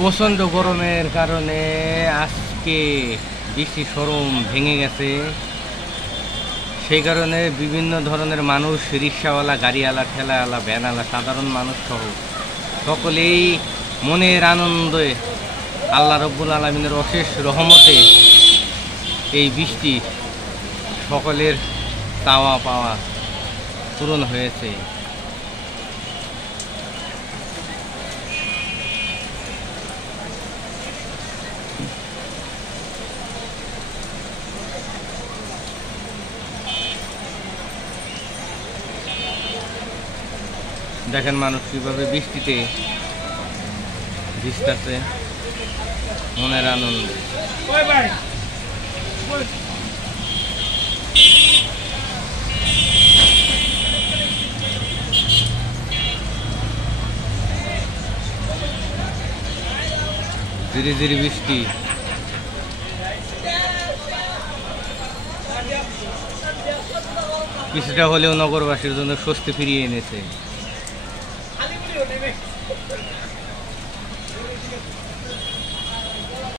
প্রচণ্ড গরমের কারণে আজকে বৃষ্টি শরম ভেঙে গেছে। সেই কারণে বিভিন্ন ধরনের মানুষ, রিক্সাওয়ালা, গাড়িওয়ালা, ঠেলাওয়ালা, ভ্যানওয়ালা, সাধারণ মানুষ সহ সকলেই মনের আনন্দে আল্লাহ রব্বুল আলামিনের অশেষ রহমতে এই বৃষ্টি সকলের চাওয়া পাওয়া পূরণ হয়েছে। দেখেন মানুষ কীভাবে বৃষ্টিতে ভিজতেছে মনের আনন্দে। ধীরে ধীরে বৃষ্টি কিছুটা হলেও নগরবাসীর জন্য স্বস্তি ফিরিয়ে এনেছে।